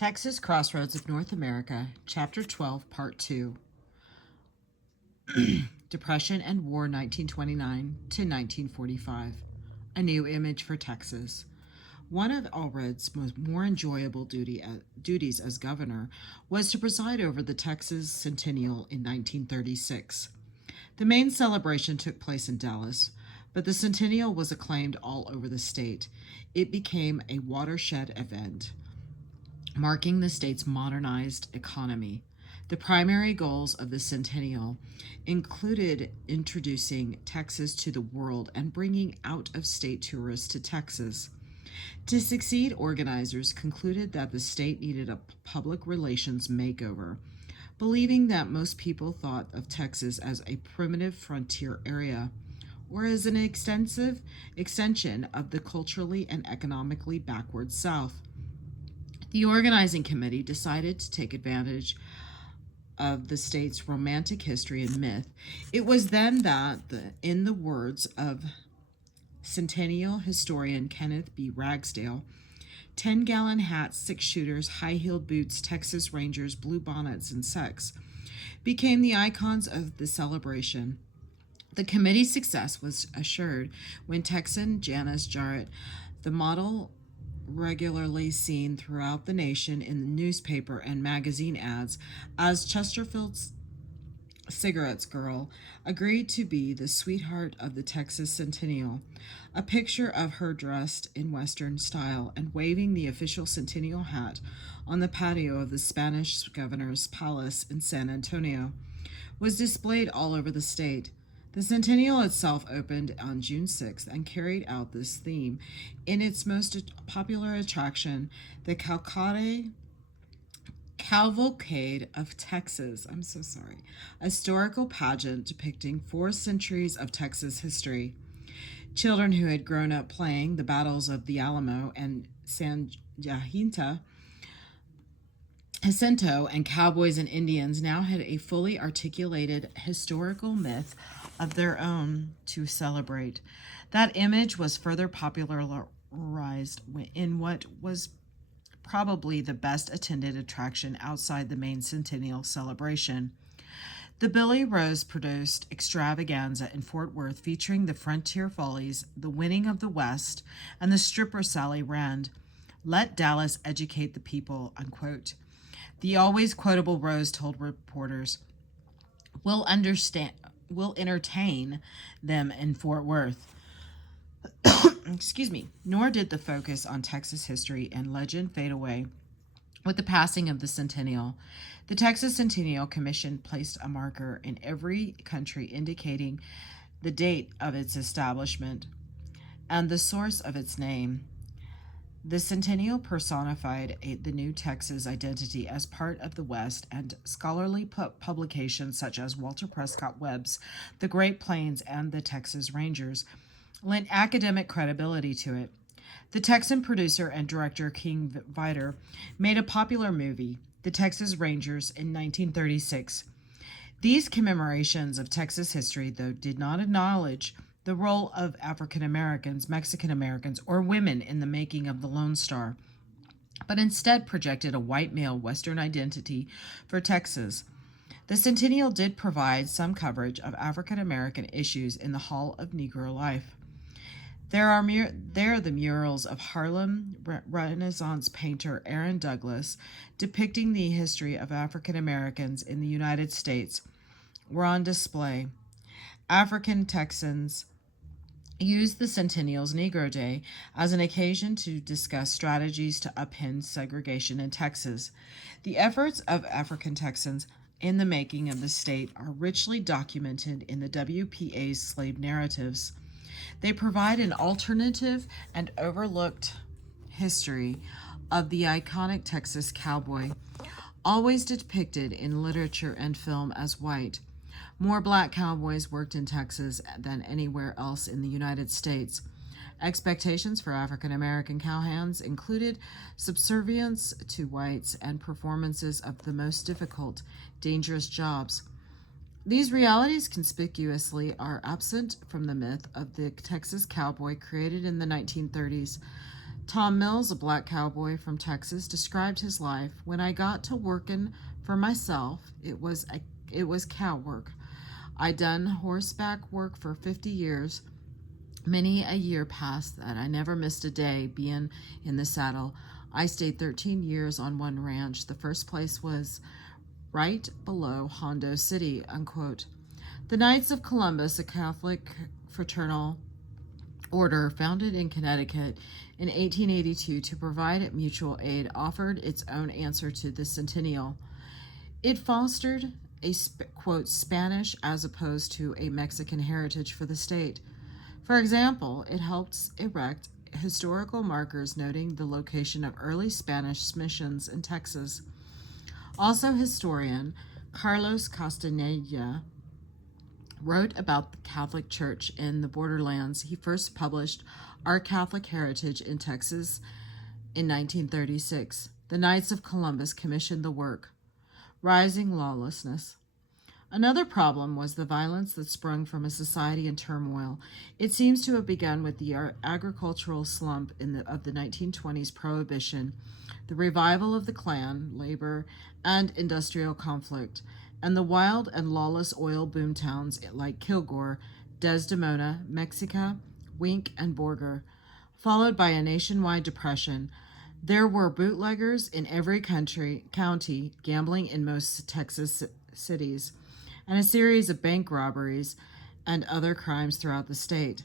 Texas Crossroads of North America, Chapter 12, Part 2. Depression and War 1929 to 1945. A new image for Texas. One of Allred's more enjoyable duties as governor was to preside over the Texas Centennial in 1936. The main celebration took place in Dallas, but the Centennial was acclaimed all over the state. It became a watershed event, marking the state's modernized economy. The primary goals of the Centennial included introducing Texas to the world and bringing out-of-state tourists to Texas. To succeed, organizers concluded that the state needed a public relations makeover, believing that most people thought of Texas as a primitive frontier area, or as an extension of the culturally and economically backward South. The organizing committee decided to take advantage of the state's romantic history and myth. It was then that, in the words of Centennial historian Kenneth B. Ragsdale, 10-gallon hats, 6-shooters, high-heeled boots, Texas Rangers, blue bonnets, and sex became the icons of the celebration. The committee's success was assured when Texan Janice Jarrett, the model regularly seen throughout the nation in the newspaper and magazine ads as Chesterfield's cigarettes girl, agreed to be the sweetheart of the Texas Centennial. A picture of her dressed in Western style and waving the official Centennial hat on the patio of the Spanish governor's palace in San Antonio was displayed all over the state. The Centennial itself opened on June 6th and carried out this theme in its most popular attraction, the Cavalcade of Texas, a historical pageant depicting 4 centuries of Texas history. Children who had grown up playing the battles of the Alamo and San Jacinto and cowboys and Indians now had a fully articulated historical myth of their own to celebrate. That image was further popularized in what was probably the best attended attraction outside the main Centennial celebration. The Billy Rose produced extravaganza in Fort Worth featuring the Frontier Follies, the Winning of the West, and the stripper Sally Rand. Let Dallas educate the people, unquote. The always quotable Rose told reporters, We'll entertain them in Fort Worth. Nor did the focus on Texas history and legend fade away with the passing of the Centennial. The Texas Centennial Commission placed a marker in every country indicating the date of its establishment and the source of its name. The Centennial personified the new Texas identity as part of the West, and scholarly publications such as Walter Prescott Webb's The Great Plains and the Texas Rangers lent academic credibility to it. The Texan producer and director King Vidor made a popular movie, The Texas Rangers, in 1936. These commemorations of Texas history, though, did not acknowledge the role of African Americans, Mexican Americans, or women in the making of the Lone Star, but instead projected a white male Western identity for Texas. The Centennial did provide some coverage of African American issues in the Hall of Negro Life. There are the murals of Harlem Renaissance painter Aaron Douglas depicting the history of African Americans in the United States were on display. African Texans used the Centennial's Negro Day as an occasion to discuss strategies to upend segregation in Texas. The efforts of African Texans in the making of the state are richly documented in the WPA's slave narratives. They provide an alternative and overlooked history of the iconic Texas cowboy, always depicted in literature and film as white. More black cowboys worked in Texas than anywhere else in the United States. Expectations for African American cowhands included subservience to whites and performances of the most difficult, dangerous jobs. These realities conspicuously are absent from the myth of the Texas cowboy created in the 1930s. Tom Mills, a black cowboy from Texas, described his life. When I got to working for myself, it was cow work. I done horseback work for 50 years. Many a year passed that I never missed a day being in the saddle. I stayed 13 years on one ranch. The first place was right below Hondo City, unquote. The Knights of Columbus, a Catholic fraternal order founded in Connecticut in 1882 to provide mutual aid, offered its own answer to the centennial. It fostered a, quote, Spanish as opposed to a Mexican heritage for the state. For example, it helped erect historical markers noting the location of early Spanish missions in Texas. Also, historian Carlos Castaneda wrote about the Catholic Church in the borderlands. He first published Our Catholic Heritage in Texas in 1936. The Knights of Columbus commissioned the work. Rising lawlessness. Another problem was the violence that sprung from a society in turmoil. It seems to have begun with the agricultural slump of the 1920s prohibition, the revival of the Klan, labor, and industrial conflict, and the wild and lawless oil boom towns like Kilgore, Desdemona, Mexica, Wink, and Borger, followed by a nationwide depression. There were bootleggers in every county, gambling in most Texas cities, and a series of bank robberies and other crimes throughout the state.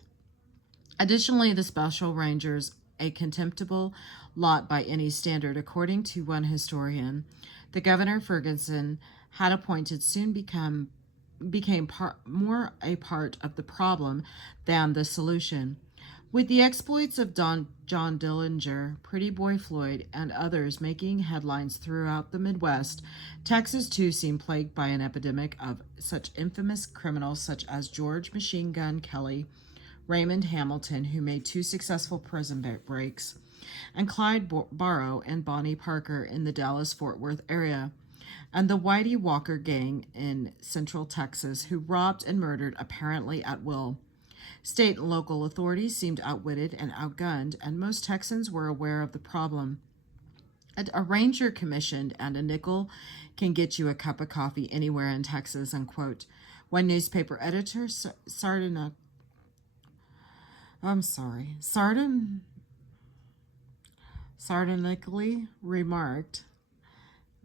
Additionally, the Special Rangers, a contemptible lot by any standard, according to one historian, the Governor Ferguson had appointed, soon became more a part of the problem than the solution. With the exploits of John Dillinger, Pretty Boy Floyd, and others making headlines throughout the Midwest, Texas too seemed plagued by an epidemic of such infamous criminals such as George Machine Gun Kelly, Raymond Hamilton, who made 2 successful prison breaks, and Clyde Barrow and Bonnie Parker in the Dallas-Fort Worth area, and the Whitey Walker gang in Central Texas, who robbed and murdered apparently at will. State and local authorities seemed outwitted and outgunned, and most Texans were aware of the problem. A ranger commissioned and a nickel can get you a cup of coffee anywhere in Texas, unquote. One newspaper editor sardonically remarked,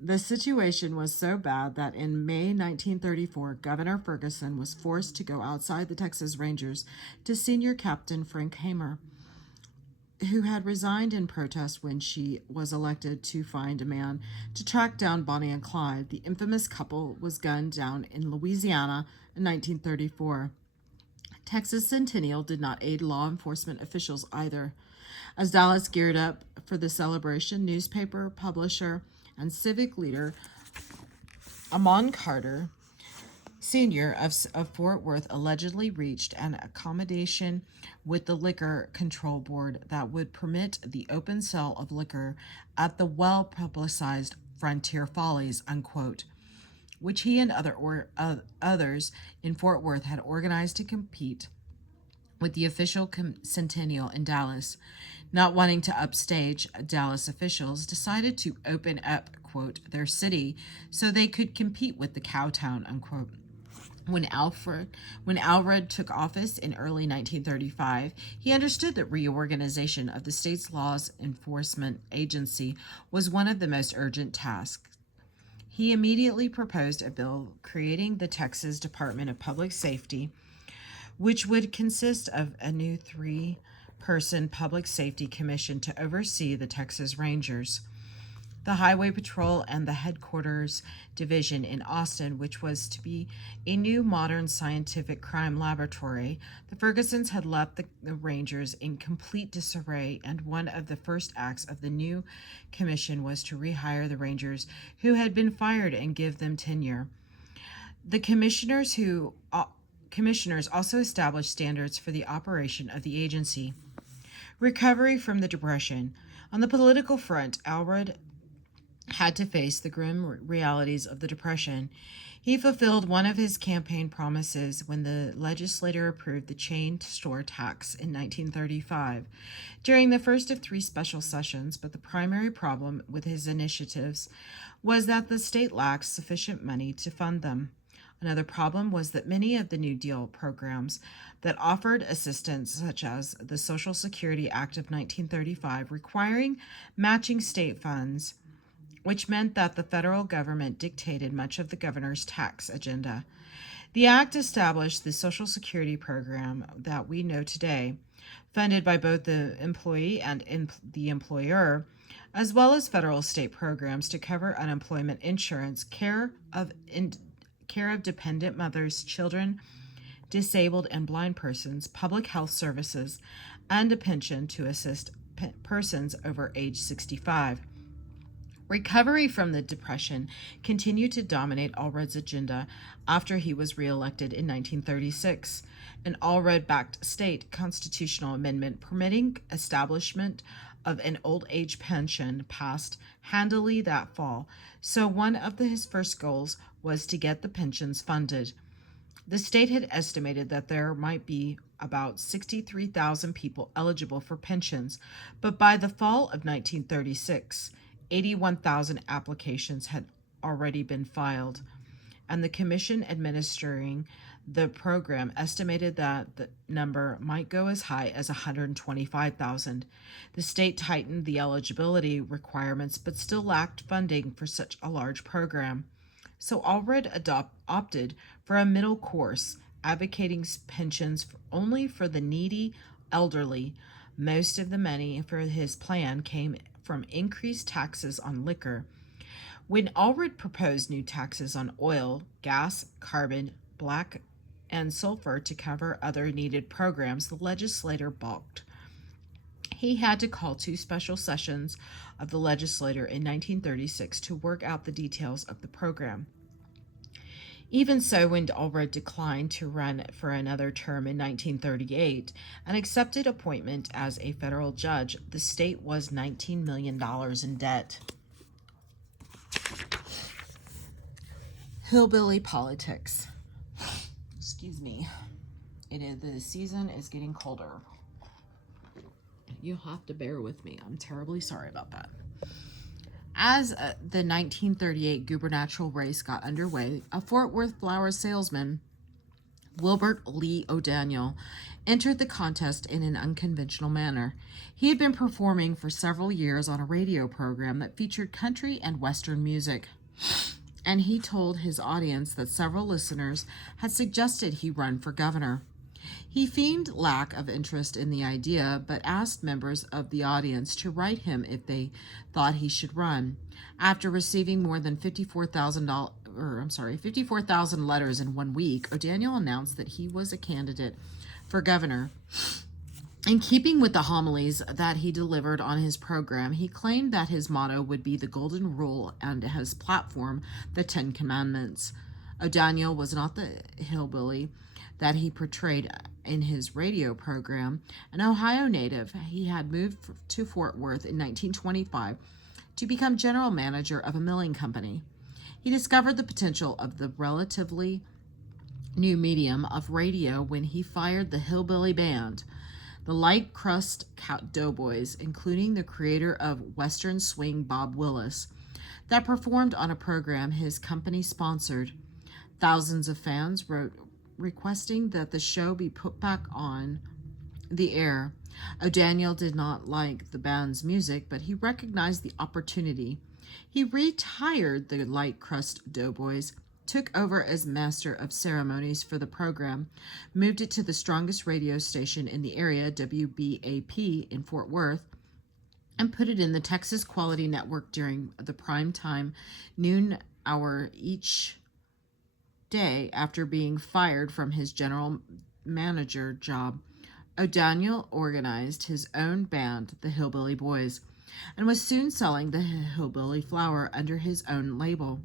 the situation was so bad that in May 1934, Governor Ferguson was forced to go outside the Texas Rangers to Senior Captain Frank Hamer, who had resigned in protest when she was elected, to find a man to track down Bonnie and Clyde. The infamous couple was gunned down in Louisiana in 1934. Texas Centennial did not aid law enforcement officials either. As Dallas geared up for the celebration, newspaper publisher and civic leader Amon Carter, Sr. of Fort Worth, allegedly reached an accommodation with the Liquor Control Board that would permit the open sale of liquor at the well-publicized Frontier Follies, unquote, which he and others in Fort Worth had organized to compete with the official Centennial in Dallas. Not wanting to upstage, Dallas officials decided to open up, quote, their city so they could compete with the Cowtown, unquote. When Alred took office in early 1935, he understood that reorganization of the state's laws enforcement agency was one of the most urgent tasks. He immediately proposed a bill creating the Texas Department of Public Safety, which would consist of a new 3-person public safety commission to oversee the Texas Rangers, the Highway Patrol, and the Headquarters Division in Austin, which was to be a new modern scientific crime laboratory. The Fergusons had left the Rangers in complete disarray, and one of the first acts of the new commission was to rehire the Rangers who had been fired and give them tenure. The commissioners also established standards for the operation of the agency. Recovery from the Depression. On the political front, Alred had to face the grim realities of the Depression. He fulfilled one of his campaign promises when the legislature approved the chain store tax in 1935 during the first of three special sessions, but the primary problem with his initiatives was that the state lacked sufficient money to fund them. Another problem was that many of the New Deal programs that offered assistance, such as the Social Security Act of 1935, requiring matching state funds, which meant that the federal government dictated much of the governor's tax agenda. The act established the Social Security program that we know today, funded by both the employee and the employer, as well as federal state programs to cover unemployment insurance, care of dependent mothers, children, disabled and blind persons, public health services, and a pension to assist persons over age 65. Recovery from the Depression continued to dominate Allred's agenda after he was reelected in 1936. An Allred-backed state constitutional amendment permitting establishment of an old age pension passed handily that fall, so one of his first goals was to get the pensions funded. The state had estimated that there might be about 63,000 people eligible for pensions, but by the fall of 1936, 81,000 applications had already been filed, and the commission administering the program estimated that the number might go as high as 125,000. The state tightened the eligibility requirements but still lacked funding for such a large program. So Allred opted for a middle course, advocating pensions only for the needy elderly. Most of the money for his plan came from increased taxes on liquor. When Allred proposed new taxes on oil, gas, carbon, black, and sulfur to cover other needed programs, the legislature balked. He had to call two special sessions of the legislature in 1936 to work out the details of the program. Even so, when Allred declined to run for another term in 1938 and accepted appointment as a federal judge, the state was $19 million in debt. Hillbilly politics. Excuse me. The season is getting colder. You'll have to bear with me. I'm terribly sorry about that. As the 1938 gubernatorial race got underway, a Fort Worth flower salesman, Wilbert Lee O'Daniel, entered the contest in an unconventional manner. He had been performing for several years on a radio program that featured country and western music, and he told his audience that several listeners had suggested he run for governor. He feigned lack of interest in the idea, but asked members of the audience to write him if they thought he should run. After receiving more than 54,000 letters in 1 week, O'Daniel announced that he was a candidate for governor. In keeping with the homilies that he delivered on his program, he claimed that his motto would be the Golden Rule and his platform, the Ten Commandments. O'Daniel was not the hillbilly that he portrayed in his radio program. An Ohio native, he had moved to Fort Worth in 1925 to become general manager of a milling company. He discovered the potential of the relatively new medium of radio when he fired the Hillbilly Band, the light crust doughboys, including the creator of Western Swing Bob Willis, that performed on a program his company sponsored. Thousands of fans wrote requesting that the show be put back on the air. O'Daniel did not like the band's music, but he recognized the opportunity. He retired the light crust doughboys, took over as master of ceremonies for the program, moved it to the strongest radio station in the area, WBAP in Fort Worth, and put it in the Texas Quality Network during the prime time noon hour each day. After being fired from his general manager job, O'Daniel organized his own band, the Hillbilly Boys, and was soon selling the Hillbilly flower under his own label.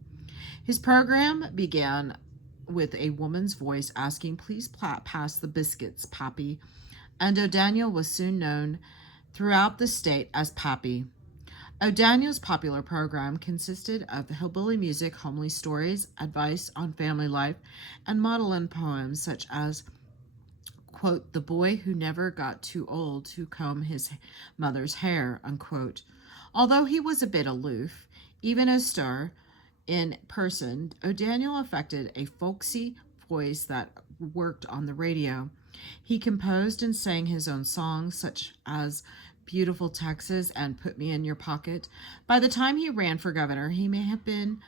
His program began with a woman's voice asking, "Please pass the biscuits, Pappy," and O'Daniel was soon known throughout the state as Pappy. O'Daniel's popular program consisted of hillbilly music, homely stories, advice on family life, and maudlin poems such as, quote, "The boy who never got too old to comb his mother's hair," unquote. Although he was a bit aloof, even as star in person, O'Daniel affected a folksy voice that worked on the radio. He composed and sang his own songs, such as Beautiful Texas and Put Me in Your Pocket. By the time he ran for governor, he may have been,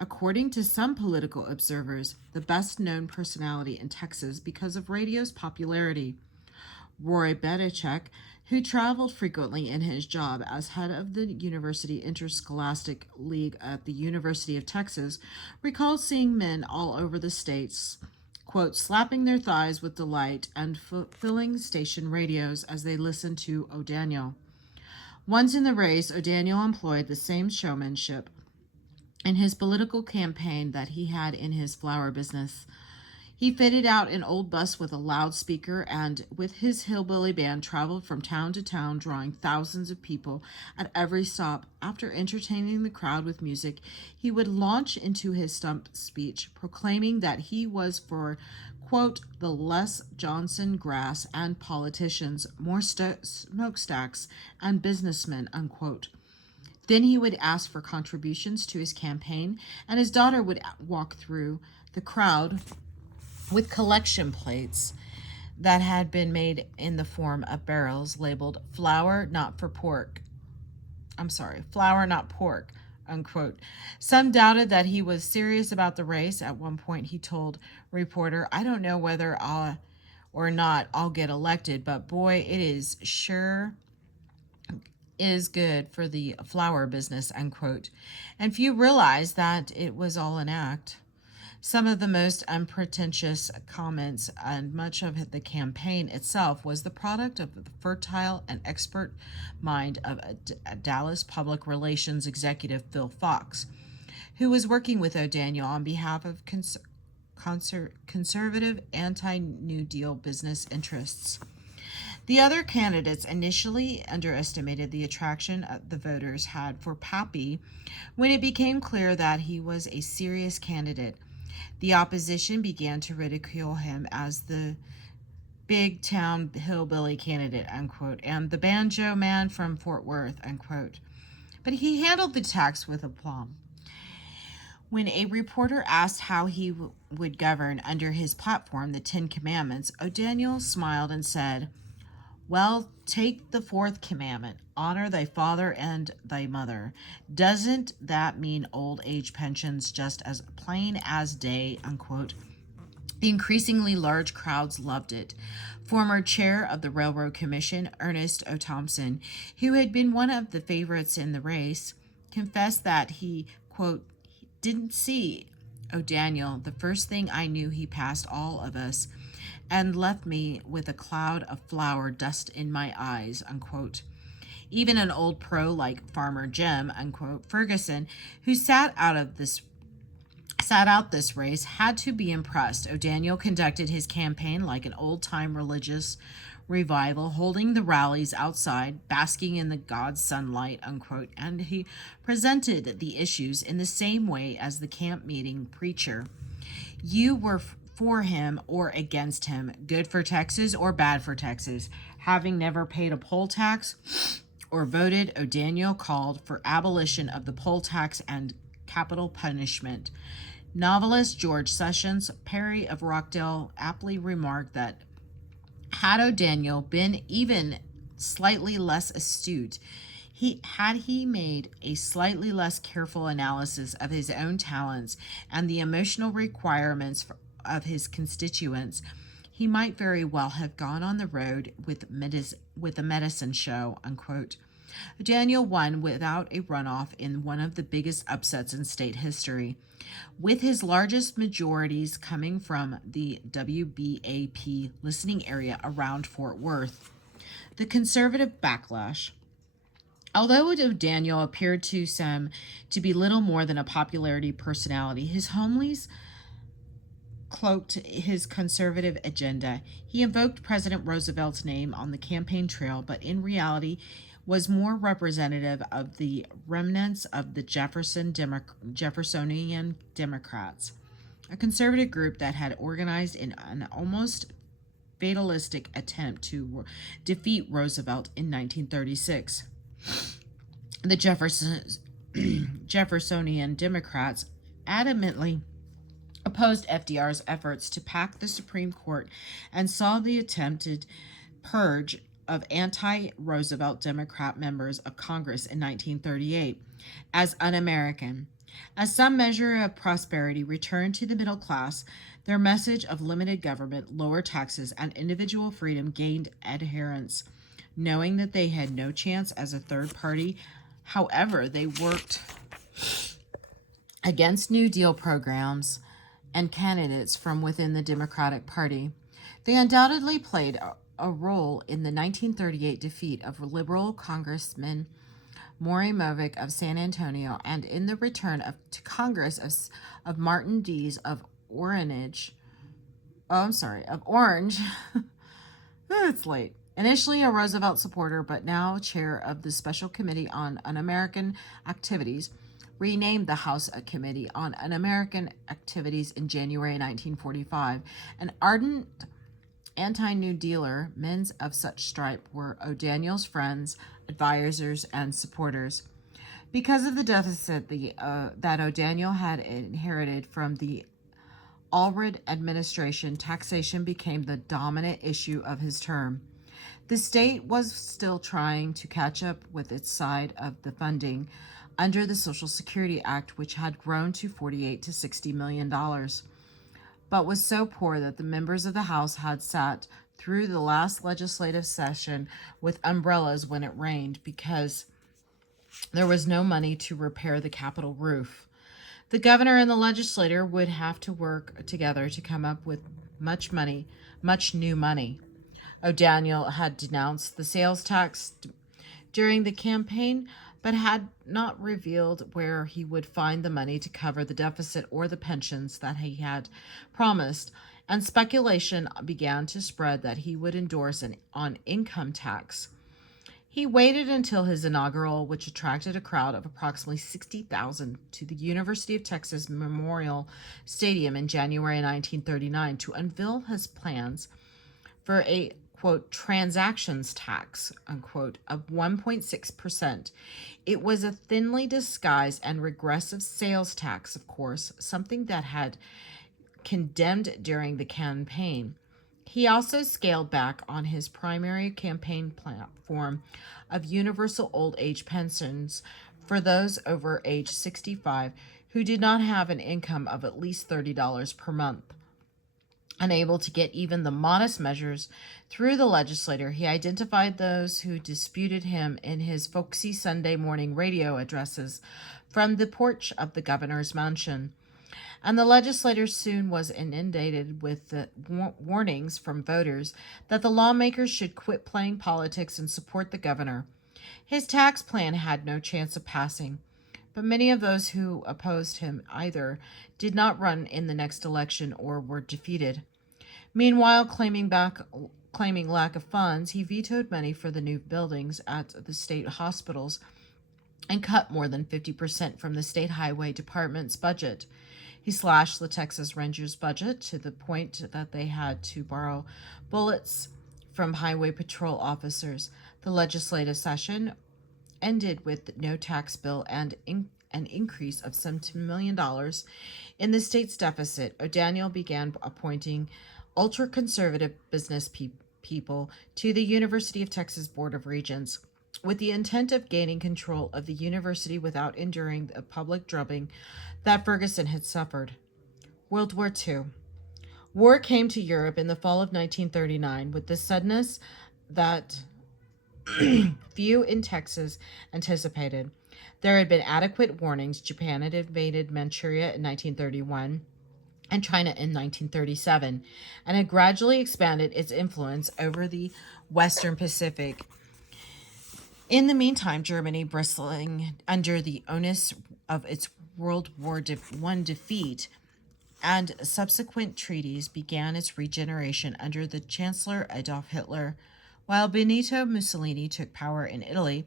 according to some political observers, the best known personality in Texas because of radio's popularity. Roy Bedachek, who traveled frequently in his job as head of the University Interscholastic League at the University of Texas, recalled seeing men all over the states, quote, slapping their thighs with delight and filling station radios as they listened to O'Daniel. Once in the race, O'Daniel employed the same showmanship in his political campaign that he had in his flower business. He fitted out an old bus with a loudspeaker and, with his hillbilly band, traveled from town to town, drawing thousands of people at every stop. After entertaining the crowd with music, he would launch into his stump speech, proclaiming that he was for, quote, the less Johnson grass and politicians, more smokestacks and businessmen, unquote. Then he would ask for contributions to his campaign, and his daughter would walk through the crowd with collection plates that had been made in the form of barrels labeled flour not pork, unquote. Some doubted that he was serious about the race. At one point, he told a reporter, "I don't know whether or not I'll get elected, but boy, it is sure is good for the flower business," unquote. And few realized that it was all an act. Some of the most unpretentious comments and much of the campaign itself was the product of the fertile and expert mind of a Dallas public relations executive, Phil Fox, who was working with O'Daniel on behalf of conservative anti-New Deal business interests. The other candidates initially underestimated the attraction the voters had for Pappy when it became clear that he was a serious candidate. The opposition began to ridicule him as the big town hillbilly candidate, unquote, and the banjo man from Fort Worth, unquote. But he handled the attacks with aplomb. When a reporter asked how he would govern under his platform, the Ten Commandments, O'Daniel smiled and said, "Well, take the fourth commandment, honor thy father and thy mother. Doesn't that mean old age pensions just as plain as day," unquote. The increasingly large crowds loved it. Former chair of the Railroad Commission, Ernest O. Thompson, who had been one of the favorites in the race, confessed that he, quote, didn't see O'Daniel. "The first thing I knew, he passed all of us and left me with a cloud of flour dust in my eyes," unquote. Even an old pro like Farmer Jim, unquote, Ferguson, who sat out this race, had to be impressed. O'Daniel conducted his campaign like an old-time religious revival, holding the rallies outside, basking in the God's sunlight, unquote, and he presented the issues in the same way as the camp meeting preacher. You were for him or against him, good for Texas or bad for Texas. Having never paid a poll tax or voted, O'Daniel called for abolition of the poll tax and capital punishment. Novelist George Sessions Perry of Rockdale aptly remarked that had O'Daniel been even slightly less astute, had he made a slightly less careful analysis of his own talents and the emotional requirements of his constituents, he might very well have gone on the road with a medicine show, unquote. Daniel won without a runoff in one of the biggest upsets in state history, with his largest majorities coming from the WBAP listening area around Fort Worth. The conservative backlash. Although O'Daniel appeared to some to be little more than a popularity personality, his homilies cloaked his conservative agenda. He invoked President Roosevelt's name on the campaign trail, but in reality was more representative of the remnants of the Jeffersonian Democrats, a conservative group that had organized in an almost fatalistic attempt to defeat Roosevelt in 1936. The Jeffersonian Democrats adamantly opposed FDR's efforts to pack the Supreme Court and saw the attempted purge of anti Roosevelt Democrat members of Congress in 1938 as un American. As some measure of prosperity returned to the middle class, their message of limited government, lower taxes, and individual freedom gained adherents. Knowing that they had no chance as a third party, however, they worked against New Deal programs and candidates from within the Democratic Party. They undoubtedly played a role in the 1938 defeat of liberal Congressman Maury Movick of San Antonio and in the return to Congress of Martin Dees of Orange. It's late. Initially a Roosevelt supporter, but now chair of the Special Committee on Un-American Activities, renamed the House Committee on Un-American Activities in January 1945. An ardent anti-New Dealer, men of such stripe were O'Daniel's friends, advisors, and supporters. Because of the deficit that O'Daniel had inherited from the Allred administration, taxation became the dominant issue of his term. The state was still trying to catch up with its side of the funding under the Social Security Act, which had grown to $48 to $60 million, but was so poor that the members of the House had sat through the last legislative session with umbrellas when it rained because there was no money to repair the Capitol roof. The governor and the legislature would have to work together to come up with much new money. O'Daniel had denounced the sales tax during the campaign, but had not revealed where he would find the money to cover the deficit or the pensions that he had promised, and speculation began to spread that he would endorse on income tax. He waited until his inaugural, which attracted a crowd of approximately 60,000 to the University of Texas Memorial Stadium in January 1939 to unveil his plans for a, quote, transactions tax, unquote, of 1.6%. It was a thinly disguised and regressive sales tax, of course, something that had condemned during the campaign. He also scaled back on his primary campaign platform of universal old age pensions for those over age 65 who did not have an income of at least $30 per month. Unable to get even the modest measures through the legislature, he identified those who disputed him in his folksy Sunday morning radio addresses from the porch of the governor's mansion. And the legislature soon was inundated with the warnings from voters that the lawmakers should quit playing politics and support the governor. His tax plan had no chance of passing, but many of those who opposed him either did not run in the next election or were defeated. Meanwhile, claiming lack of funds, he vetoed money for the new buildings at the state hospitals and cut more than 50% from the state highway department's budget. He slashed the Texas Rangers' budget to the point that they had to borrow bullets from highway patrol officers. The legislative session ended with no tax bill and an increase of some $2 million in the state's deficit. O'Daniel began appointing ultra-conservative business people to the University of Texas Board of Regents with the intent of gaining control of the university without enduring the public drubbing that Ferguson had suffered. World War II. War came to Europe in the fall of 1939 with the suddenness that few in Texas anticipated. There had been adequate warnings. Japan had invaded Manchuria in 1931 and China in 1937 and had gradually expanded its influence over the Western Pacific. In the meantime, Germany, bristling under the onus of its World War I defeat and subsequent treaties, began its regeneration under the Chancellor Adolf Hitler. While Benito Mussolini took power in Italy,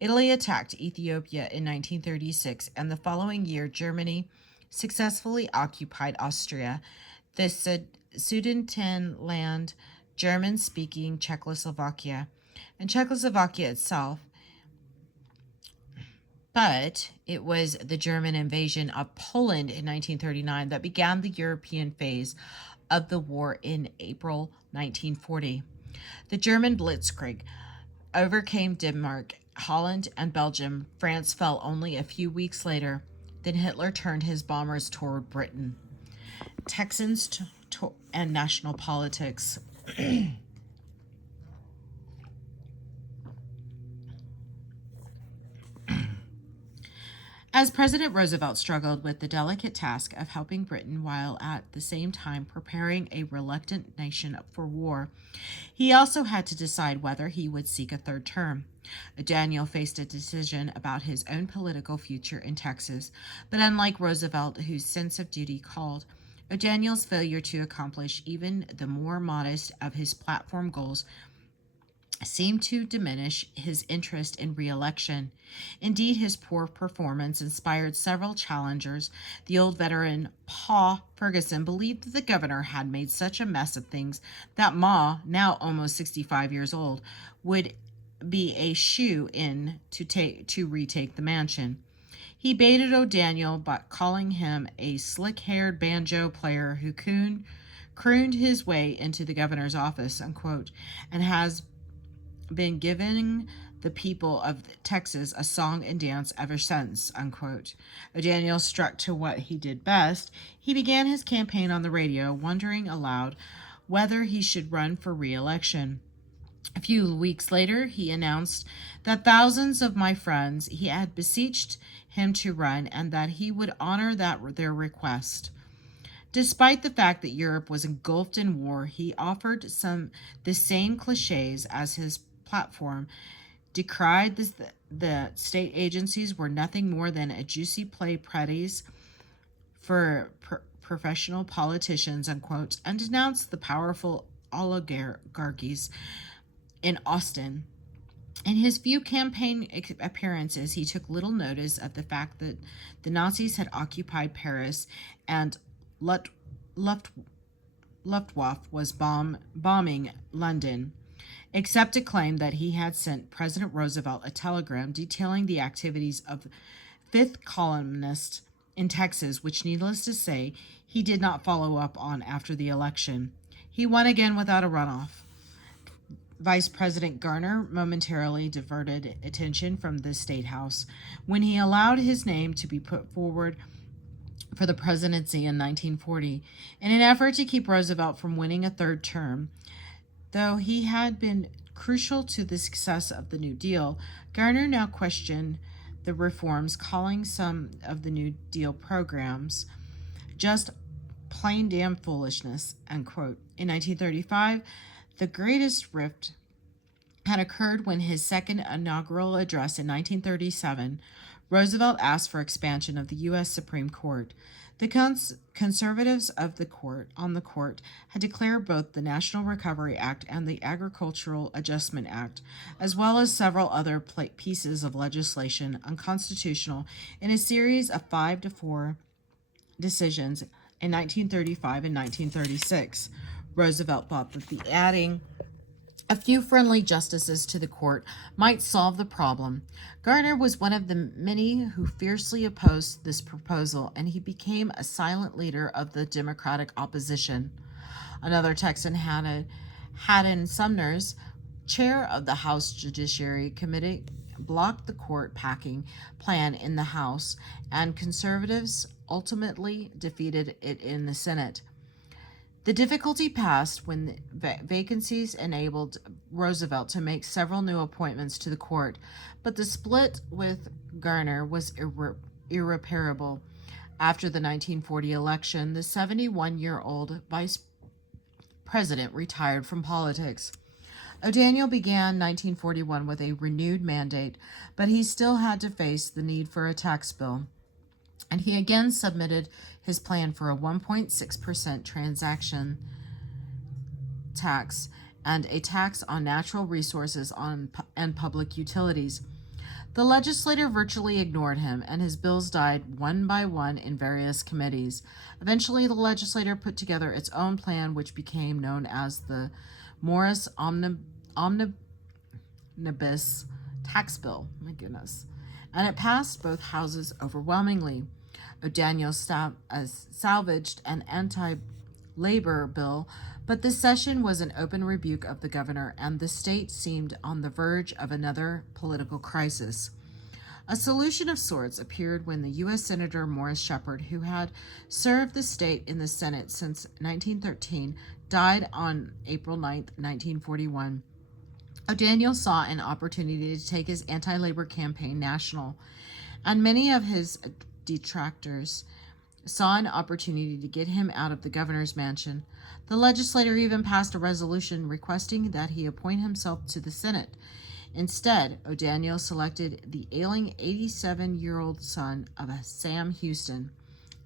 Italy attacked Ethiopia in 1936, and the following year, Germany successfully occupied Austria, the Sudetenland, German speaking Czechoslovakia, and Czechoslovakia itself. But it was the German invasion of Poland in 1939 that began the European phase of the war in April 1940. The German Blitzkrieg overcame Denmark, Holland, and Belgium. France fell only a few weeks later. Then Hitler turned his bombers toward Britain. Texans and national politics. As President Roosevelt struggled with the delicate task of helping Britain while at the same time preparing a reluctant nation for war, he also had to decide whether he would seek a third term. Daniel faced a decision about his own political future in Texas, but unlike Roosevelt, whose sense of duty called, Daniel's failure to accomplish even the more modest of his platform goals seemed to diminish his interest in re-election. Indeed, his poor performance inspired several challengers. The old veteran Pa Ferguson believed that the governor had made such a mess of things that Ma, now almost 65 years old, would be a shoe-in to retake the mansion. He baited O'Daniel by calling him a slick-haired banjo player who crooned his way into the governor's office, unquote, and has been giving the people of Texas a song and dance ever since, unquote. O'Daniel struck to what he did best. He began his campaign on the radio, wondering aloud whether he should run for re-election. A few weeks later, he announced that thousands of my friends he had beseeched him to run and that he would honor their request. Despite the fact that Europe was engulfed in war, he offered the same cliches as his platform, decried the state agencies were nothing more than a juicy play pretties for professional politicians, unquote, and denounced the powerful oligarchies in Austin. In his few campaign appearances, he took little notice of the fact that the Nazis had occupied Paris and Luftwaffe was bombing London, except to claim that he had sent President Roosevelt a telegram detailing the activities of fifth columnist in Texas, which, needless to say, he did not follow up on after the election. He won again without a runoff. Vice President Garner momentarily diverted attention from the State House when he allowed his name to be put forward for the presidency in 1940 in an effort to keep Roosevelt from winning a third term. Though he had been crucial to the success of the New Deal, Garner now questioned the reforms, calling some of the New Deal programs just plain damn foolishness, unquote. In 1935, the greatest rift had occurred when his second inaugural address in 1937, Roosevelt asked for expansion of the U.S. Supreme Court. The conservatives of the court had declared both the National Recovery Act and the Agricultural Adjustment Act, as well as several other pieces of legislation, unconstitutional in a series of 5-4 decisions in 1935 and 1936. Roosevelt thought that the adding a few friendly justices to the court might solve the problem. Garner was one of the many who fiercely opposed this proposal, and he became a silent leader of the Democratic opposition. Another Texan, Haddon Sumner's chair of the House Judiciary Committee, blocked the court-packing plan in the House, and conservatives ultimately defeated it in the Senate. The difficulty passed when vacancies enabled Roosevelt to make several new appointments to the court, but the split with Garner was irreparable. After the 1940 election, the 71-year-old vice president retired from politics. O'Daniel began 1941 with a renewed mandate, but he still had to face the need for a tax bill, and he again submitted his plan for a 1.6% transaction tax and a tax on natural resources and public utilities. The legislature virtually ignored him, and his bills died one by one in various committees. Eventually, the legislature put together its own plan, which became known as the Morris Omnibus Tax Bill. My goodness. And it passed both houses overwhelmingly. O'Daniel salvaged an anti-labor bill, but the session was an open rebuke of the governor, and the state seemed on the verge of another political crisis. A solution of sorts appeared when the U.S. Senator Morris Chpt, who had served the state in the Senate since 1913, died on April 9, 1941. O'Daniel saw an opportunity to take his anti-labor campaign national, and many of his detractors saw an opportunity to get him out of the governor's mansion. The legislature even passed a resolution requesting that he appoint himself to the Senate. Instead, O'Daniel selected the ailing 87-year-old son of Sam Houston,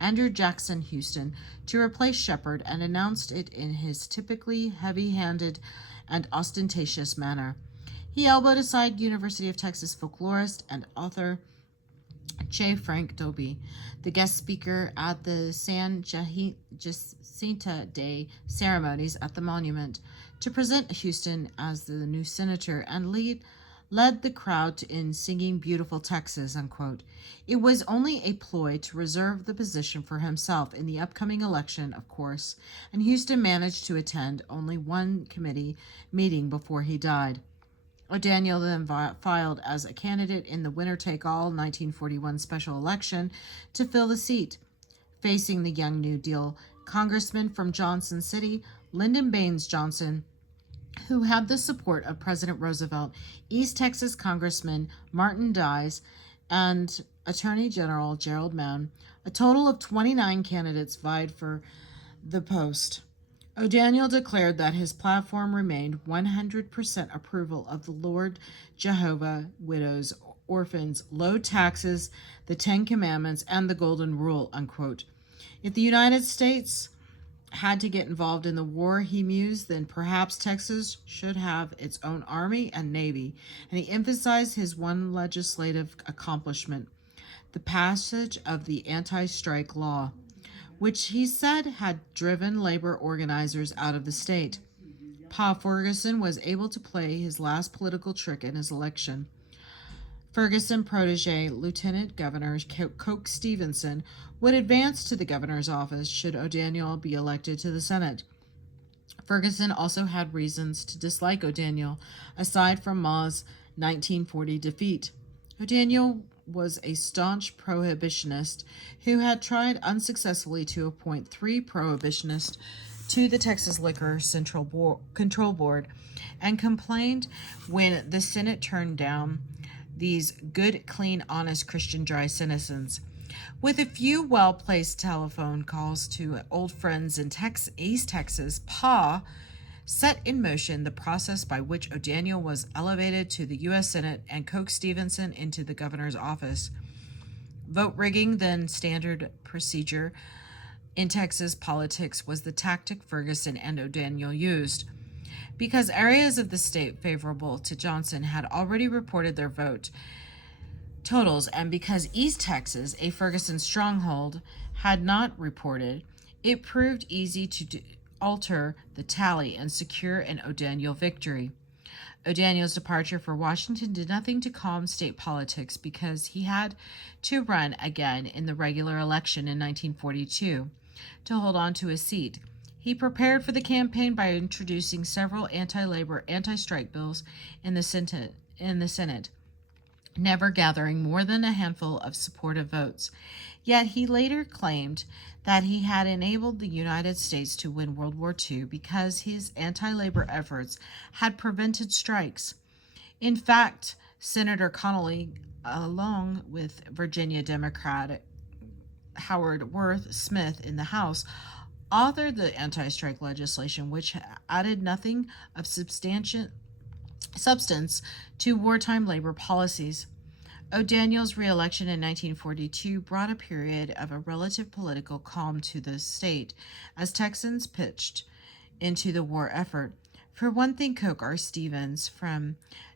Andrew Jackson Houston, to replace Chpt, and announced it in his typically heavy-handed and ostentatious manner. He elbowed aside University of Texas folklorist and author J. Frank Dobie, the guest speaker at the San Jacinta Day ceremonies at the monument, to present Houston as the new senator, and led the crowd in singing "Beautiful Texas," unquote. It was only a ploy to reserve the position for himself in the upcoming election, of course, and Houston managed to attend only one committee meeting before he died. O'Daniel then filed as a candidate in the winner-take-all 1941 special election to fill the seat, facing the young New Deal congressman from Johnson City, Lyndon Baines Johnson, who had the support of President Roosevelt, East Texas Congressman Martin Dies, and Attorney General Gerald Mann. A total of 29 candidates vied for the post. O'Daniel declared that his platform remained 100% approval of the Lord Jehovah, widows, orphans, low taxes, the Ten Commandments, and the Golden Rule, unquote. If the United States had to get involved in the war, he mused, then perhaps Texas should have its own army and navy, and he emphasized his one legislative accomplishment, the passage of the anti-strike law, which he said had driven labor organizers out of the state. Pa Ferguson was able to play his last political trick in his election. Ferguson protege Lieutenant Governor Coke Stevenson would advance to the governor's office should O'Daniel be elected to the Senate. Ferguson also had reasons to dislike O'Daniel, aside from Ma's 1940 defeat. O'Daniel was a staunch prohibitionist who had tried unsuccessfully to appoint 3 prohibitionists to the Texas Liquor Control Board, and complained when the Senate turned down these good, clean, honest Christian dry citizens. With a few well-placed telephone calls to old friends in East Texas, Pa set in motion the process by which O'Daniel was elevated to the U.S. Senate and Coke Stevenson into the governor's office. Vote rigging, then standard procedure in Texas politics, was the tactic Ferguson and O'Daniel used. Because areas of the state favorable to Johnson had already reported their vote totals, and because East Texas, a Ferguson stronghold, had not reported, it proved easy to alter the tally and secure an O'Daniel victory. O'Daniel's departure for Washington did nothing to calm state politics because he had to run again in the regular election in 1942 to hold on to his seat. He prepared for the campaign by introducing several anti-labor, anti-strike bills in the Senate, never gathering more than a handful of supportive votes. Yet he later claimed that he had enabled the United States to win World War II because his anti-labor efforts had prevented strikes. In fact, Senator Connolly, along with Virginia Democrat Howard Worth Smith in the House, authored the anti-strike legislation, which added nothing of substance to wartime labor policies. O'Daniel's re-election in 1942 brought a period of a relative political calm to the state as Texans pitched into the war effort. For one thing, Coke R. Stevens from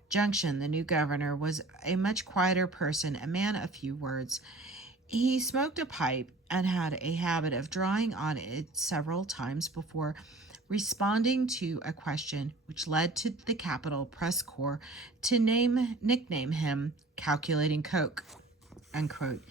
Junction, the new governor, was a much quieter person, a man of few words. He smoked a pipe and had a habit of drawing on it several times before responding to a question, which led to the Capitol Press Corps to nickname him Calculating Coke, unquote.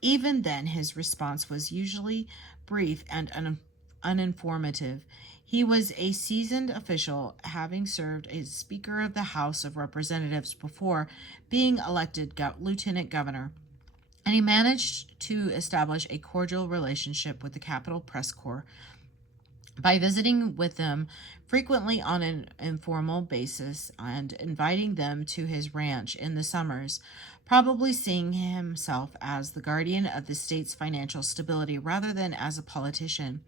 Even then, his response was usually brief and uninformative. He was a seasoned official, having served as Speaker of the House of Representatives before being elected lieutenant governor, and he managed to establish a cordial relationship with the Capitol Press Corps by visiting with them frequently on an informal basis and inviting them to his ranch in the summers, probably seeing himself as the guardian of the state's financial stability rather than as a politician.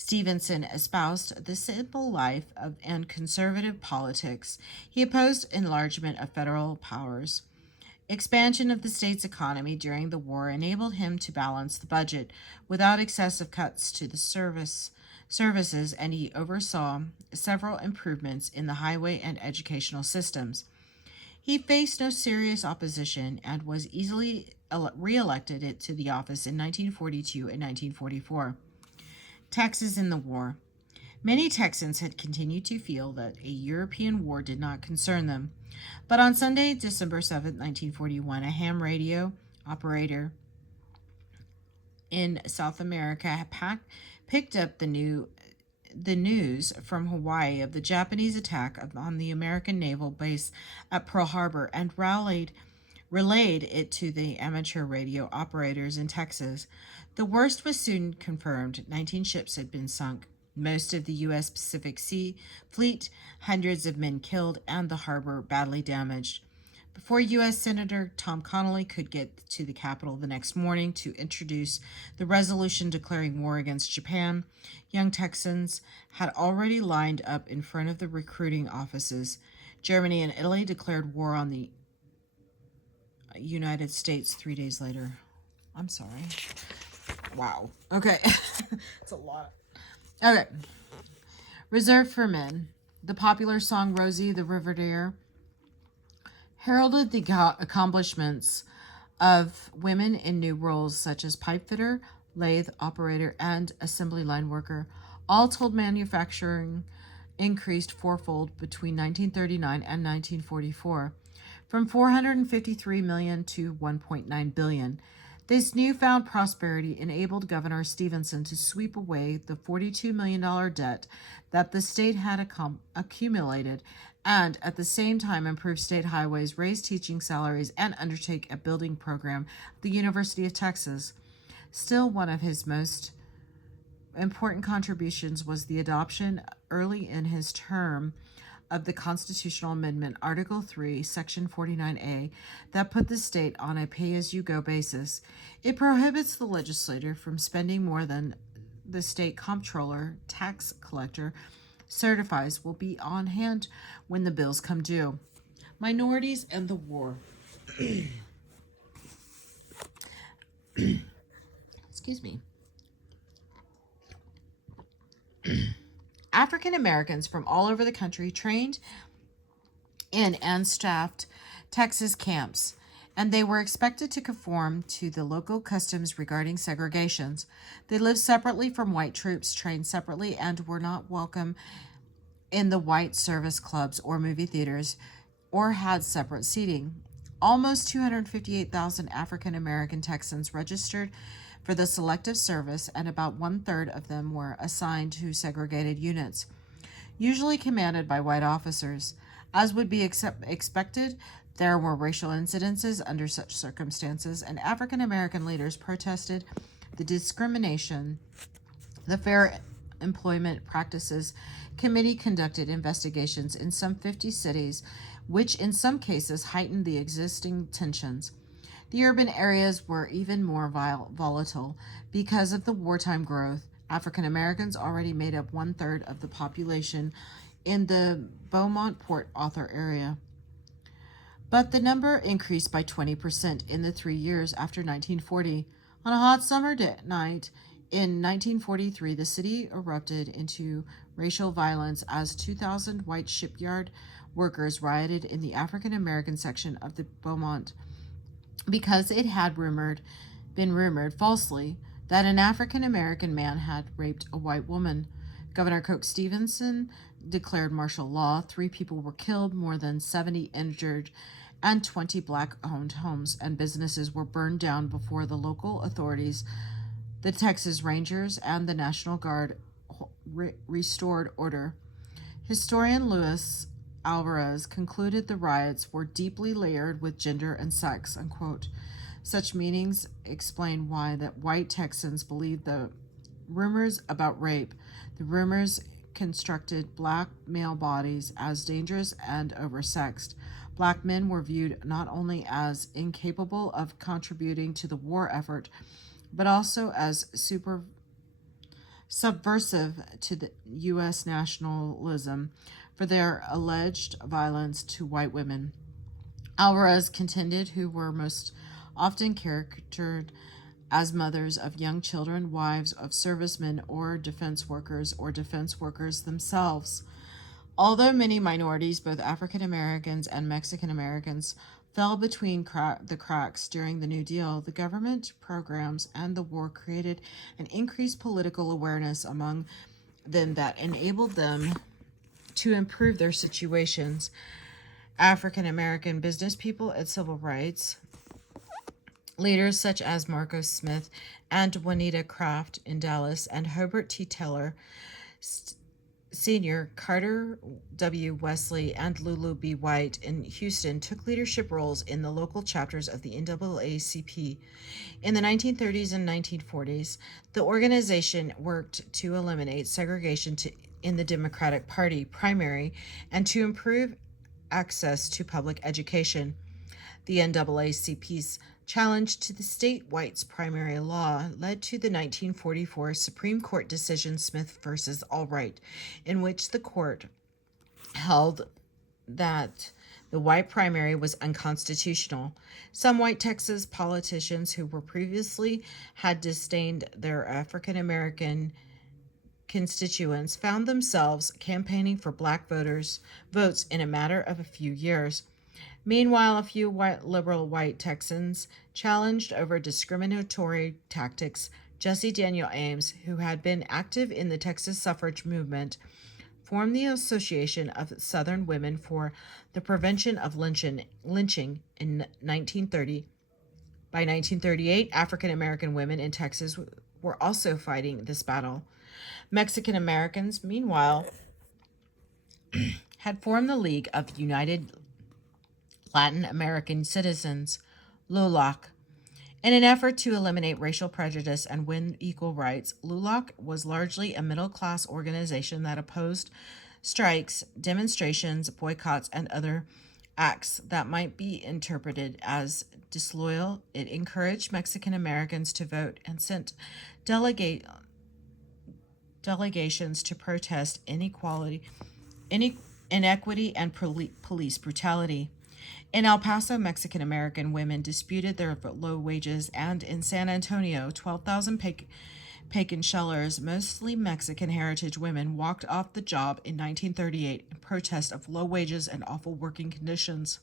Stevenson espoused the simple life and conservative politics. He opposed enlargement of federal powers. Expansion of the state's economy during the war enabled him to balance the budget without excessive cuts to the services, and he oversaw several improvements in the highway and educational systems. He faced no serious opposition and was easily reelected to the office in 1942 and 1944. Texas in the war. Many Texans had continued to feel that a European war did not concern them. But on Sunday, December 7, 1941, a ham radio operator in South America picked up the news from Hawaii of the Japanese attack on the American naval base at Pearl Harbor and relayed it to the amateur radio operators in Texas. The worst was soon confirmed. 19 ships had been sunk, most of the U.S. Pacific Sea Fleet, hundreds of men killed, and the harbor badly damaged. Before U.S. Senator Tom Connally could get to the Capitol the next morning to introduce the resolution declaring war against Japan, young Texans had already lined up in front of the recruiting offices. Germany and Italy declared war on the United States 3 days later. I'm sorry. Wow. Okay. It's a lot. Okay. Reserved for Men. The popular song Rosie the River Deer heralded the accomplishments of women in new roles such as pipe fitter, lathe operator, and assembly line worker. All told, manufacturing increased fourfold between 1939 and 1944, from 453 million to 1.9 billion. This newfound prosperity enabled Governor Stevenson to sweep away the $42 million debt that the state had accumulated, and at the same time improve state highways, raise teaching salaries, and undertake a building program at the University of Texas. Still, one of his most important contributions was the adoption early in his term of the constitutional amendment, Article 3, Section 49A, that put the state on a pay-as-you-go basis. It prohibits the legislator from spending more than the state comptroller, tax collector, certifies will be on hand when the bills come due. Minorities and the war. Excuse me. African Americans from all over the country trained in and staffed Texas camps, and they were expected to conform to the local customs regarding segregations. They lived separately from white troops, trained separately, and were not welcome in the white service clubs or movie theaters, or had separate seating. Almost 258,000 African American Texans registered for the Selective Service, and about 1/3 of them were assigned to segregated units, usually commanded by white officers. As would be expected, there were racial incidences under such circumstances, and African American leaders protested the discrimination. The Fair Employment Practices Committee conducted investigations in some 50 cities, which in some cases heightened the existing tensions. The urban areas were even more volatile because of the wartime growth. African Americans already made up 1/3 of the population in the Beaumont Port Arthur area, but the number increased by 20% in the 3 years after 1940. On a hot summer night In 1943, the city erupted into racial violence as 2,000 white shipyard workers rioted in the African American section of the Beaumont because it had been rumored falsely that an African American man had raped a white woman. Governor Coke Stevenson declared martial law. 3 people were killed, more than 70 injured, and 20 black owned homes and businesses were burned down before the local authorities, the Texas Rangers, and the National Guard restored order. Historian Luis Alvarez concluded the riots were deeply layered with gender and sex, unquote. Such meanings explain why that white Texans believed the rumors about rape. The rumors constructed black male bodies as dangerous and oversexed. Black men were viewed not only as incapable of contributing to the war effort, but also as subversive to the U.S. nationalism for their alleged violence to white women. Alvarez contended who were most often caricatured as mothers of young children, wives of servicemen, or defense workers themselves. Although many minorities, both African Americans and Mexican Americans, fell between the cracks during the New Deal, the government programs and the war created an increased political awareness among them that enabled them to improve their situations. African American business people and civil rights leaders such as Marco Smith and Juanita Craft in Dallas and Hobart T. Taylor Sr., Carter W. Wesley, and Lulu B. White in Houston took leadership roles in the local chapters of the NAACP. In the 1930s and 1940s, the organization worked to eliminate segregation in the Democratic Party primary and to improve access to public education. The NAACP's challenge to the state whites primary law led to the 1944 Supreme Court decision Smith versus Albright, in which the court held that the white primary was unconstitutional. Some white Texas politicians who were previously had disdained their African American constituents found themselves campaigning for black votes in a matter of a few years. Meanwhile, a few liberal white Texans challenged over discriminatory tactics. Jesse Daniel Ames, who had been active in the Texas suffrage movement, formed the Association of Southern Women for the Prevention of Lynching in 1930. By 1938, African American women in Texas were also fighting this battle. Mexican Americans, meanwhile, had formed the League of United Latin American Citizens, LULAC. In an effort to eliminate racial prejudice and win equal rights, LULAC was largely a middle-class organization that opposed strikes, demonstrations, boycotts, and other acts that might be interpreted as disloyal. It encouraged Mexican Americans to vote and sent delegations to protest inequity, and police brutality. In El Paso, Mexican American women disputed their low wages, and in San Antonio, 12,000 Pekin shellers, mostly Mexican heritage women, walked off the job in 1938 in protest of low wages and awful working conditions.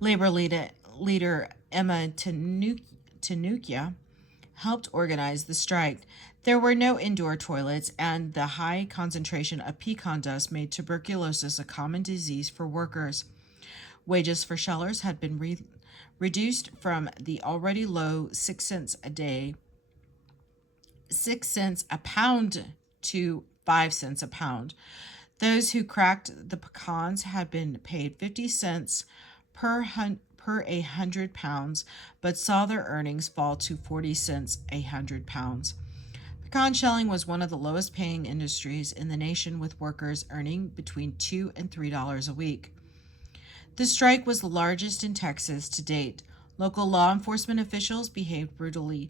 Labor leader Emma Tenukia helped organize the strike. There were no indoor toilets, and the high concentration of pecan dust made tuberculosis a common disease for workers. Wages for shellers had been reduced from the already low 6 cents a pound to 5 cents a pound. Those who cracked the pecans had been paid 50 cents per 100 pounds, but saw their earnings fall to 40 cents a 100 pounds. Pecan shelling was one of the lowest paying industries in the nation, with workers earning between $2 and $3 a week. The strike was the largest in Texas to date. Local law enforcement officials behaved brutally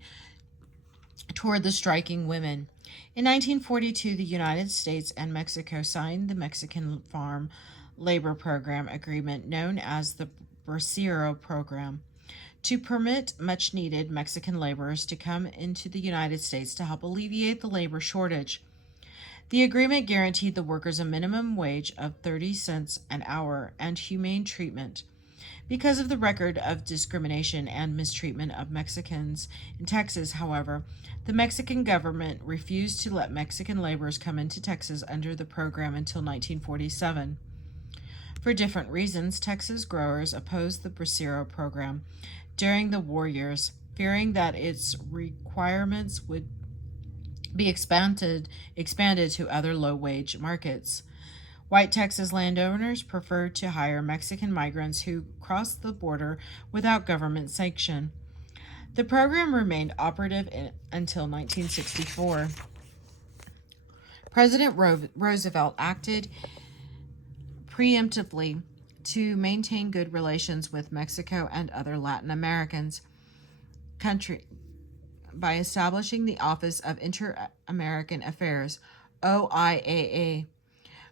toward the striking women. In 1942, the United States and Mexico signed the Mexican Farm Labor Program Agreement, known as the Bracero Program. to permit much-needed Mexican laborers to come into the United States to help alleviate the labor shortage. The agreement guaranteed the workers a minimum wage of 30 cents an hour and humane treatment. Because of the record of discrimination and mistreatment of Mexicans in Texas, however, the Mexican government refused to let Mexican laborers come into Texas under the program until 1947. For different reasons, Texas growers opposed the Bracero program during the war years, fearing that its requirements would be expanded to other low-wage markets. White Texas landowners preferred to hire Mexican migrants who crossed the border without government sanction. The program remained operative until 1964. President Roosevelt acted preemptively to maintain good relations with Mexico and other Latin American countries by establishing the Office of Inter-American Affairs, OIAA.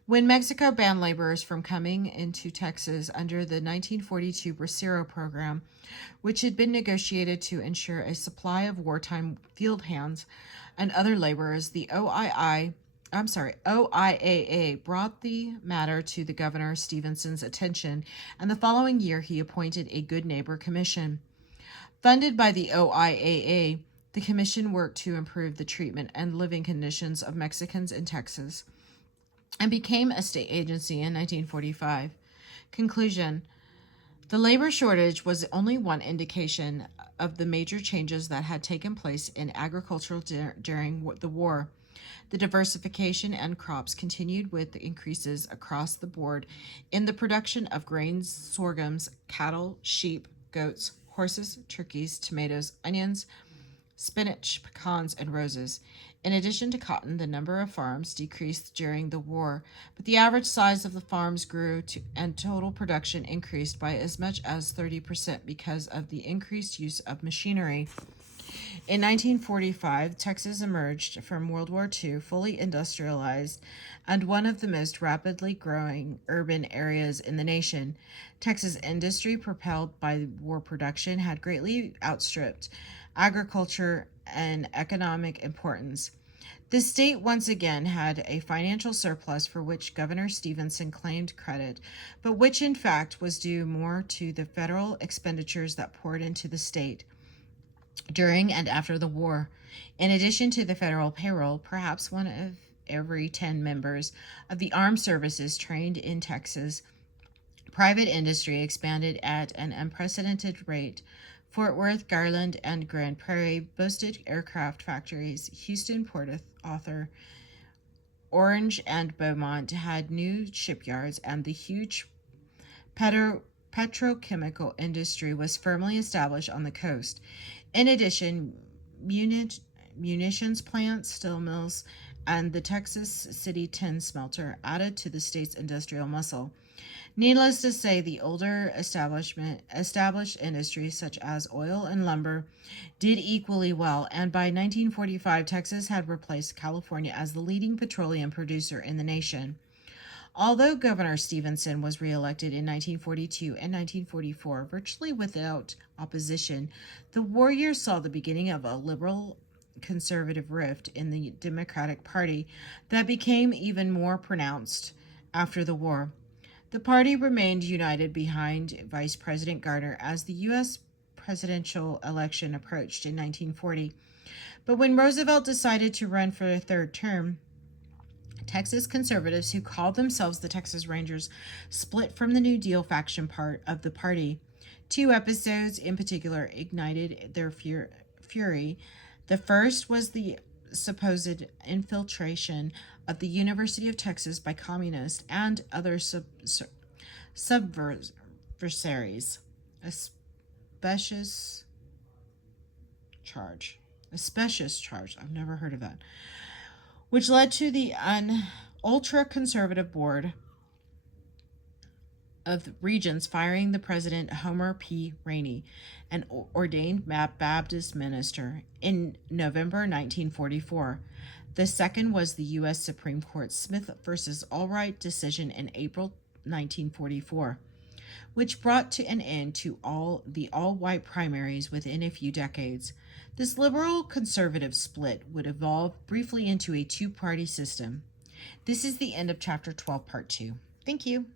When Mexico banned laborers from coming into Texas under the 1942 Bracero program, which had been negotiated to ensure a supply of wartime field hands and other laborers, the OIAA brought the matter to the Governor Stevenson's attention, and the following year he appointed a Good Neighbor Commission. Funded by the OIAA, the commission worked to improve the treatment and living conditions of Mexicans in Texas and became a state agency in 1945. Conclusion: the labor shortage was only one indication of the major changes that had taken place in agriculture during the war. The diversification and crops continued with increases across the board in the production of grains, sorghums, cattle, sheep, goats, horses, turkeys, tomatoes, onions, spinach, pecans, and roses. In addition to cotton, the number of farms decreased during the war, but the average size of the farms grew and total production increased by as much as 30% because of the increased use of machinery. In 1945, Texas emerged from World War II fully industrialized and one of the most rapidly growing urban areas in the nation. Texas industry, propelled by war production, had greatly outstripped agriculture and economic importance. The state once again had a financial surplus for which Governor Stevenson claimed credit, but which in fact was due more to the federal expenditures that poured into the state during and after the war. In addition to the federal payroll, perhaps one of every 10 members of the armed services trained in Texas. Private industry expanded at an unprecedented rate. Fort Worth, Garland, and Grand Prairie boasted aircraft factories. Houston, Port Arthur, Orange, and Beaumont had new shipyards, and the huge petrochemical industry was firmly established on the coast. In addition, munitions plants, steel mills, and the Texas City tin smelter added to the state's industrial muscle. Needless to say, the older established industries such as oil and lumber did equally well, and by 1945, Texas had replaced California as the leading petroleum producer in the nation. Although Governor Stevenson was reelected in 1942 and 1944 virtually without opposition, the war years saw the beginning of a liberal conservative rift in the Democratic Party that became even more pronounced after the war. The party remained united behind Vice President Garner as the U.S. presidential election approached in 1940. But when Roosevelt decided to run for a third term, Texas conservatives, who called themselves the Texas Rangers, split from the New Deal faction part of the party. Two episodes in particular ignited their fury. The first was the supposed infiltration of the University of Texas by communists and other subversaries. A specious charge. I've never heard of that. Which led to the ultra-conservative board of Regents firing the president Homer P. Rainey, an ordained Baptist minister, in November 1944. The second was the U.S. Supreme Court Smith v. Albright decision in April 1944. which brought to an end to all-white primaries within a few decades. This liberal-conservative split would evolve briefly into a two-party system. This is the end of Chapter 12, Part 2. Thank you.